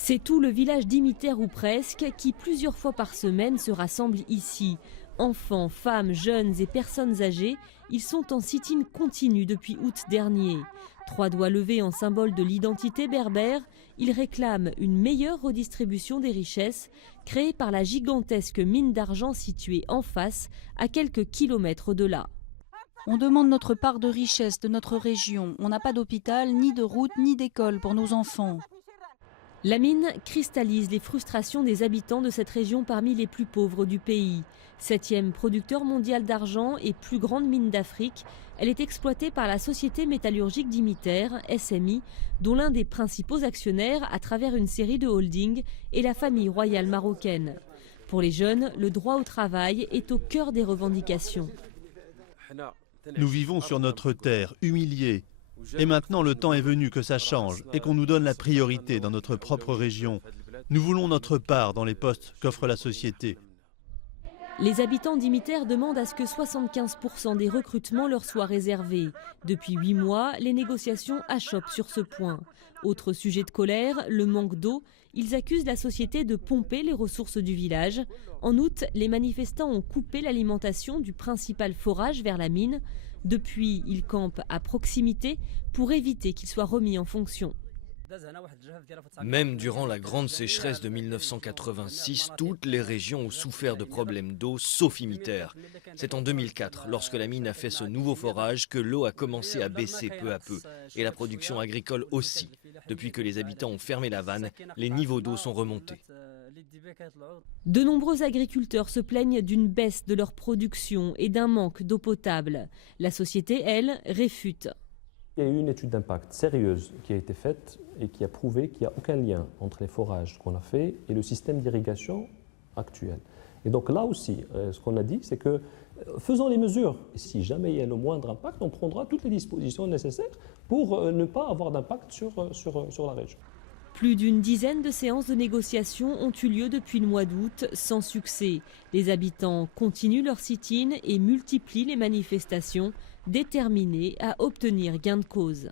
C'est tout le village d'Imiter ou presque qui plusieurs fois par semaine se rassemble ici. Enfants, femmes, jeunes et personnes âgées, ils sont en sit-in continu depuis août dernier. 3 doigts levés en symbole de l'identité berbère, ils réclament une meilleure redistribution des richesses créées par la gigantesque mine d'argent située en face, à quelques kilomètres de là. On demande notre part de richesse de notre région. On n'a pas d'hôpital, ni de route, ni d'école pour nos enfants. La mine cristallise les frustrations des habitants de cette région parmi les plus pauvres du pays. 7e producteur mondial d'argent et plus grande mine d'Afrique, elle est exploitée par la Société métallurgique d'Imiter, SMI, dont l'un des principaux actionnaires à travers une série de holdings est la famille royale marocaine. Pour les jeunes, le droit au travail est au cœur des revendications. Nous vivons sur notre terre, humiliés. Et maintenant, le temps est venu que ça change et qu'on nous donne la priorité dans notre propre région. Nous voulons notre part dans les postes qu'offre la société. Les habitants d'Imiter demandent à ce que 75% des recrutements leur soient réservés. Depuis 8 mois, les négociations achoppent sur ce point. Autre sujet de colère, le manque d'eau. Ils accusent la société de pomper les ressources du village. En août, les manifestants ont coupé l'alimentation du principal forage vers la mine. Depuis, ils campent à proximité pour éviter qu'il soit remis en fonction. Même durant la grande sécheresse de 1986, toutes les régions ont souffert de problèmes d'eau, sauf Imiter. C'est en 2004, lorsque la mine a fait ce nouveau forage, que l'eau a commencé à baisser peu à peu. Et la production agricole aussi. Depuis que les habitants ont fermé la vanne, les niveaux d'eau sont remontés. De nombreux agriculteurs se plaignent d'une baisse de leur production et d'un manque d'eau potable. La société, elle, réfute. Il y a eu une étude d'impact sérieuse qui a été faite et qui a prouvé qu'il n'y a aucun lien entre les forages qu'on a fait et le système d'irrigation actuel. Et donc là aussi, ce qu'on a dit, c'est que faisons les mesures. Et si jamais il y a le moindre impact, on prendra toutes les dispositions nécessaires pour ne pas avoir d'impact sur la région. Plus d'une dizaine de séances de négociation ont eu lieu depuis le mois d'août, sans succès. Les habitants continuent leur sit-in et multiplient les manifestations, déterminés à obtenir gain de cause.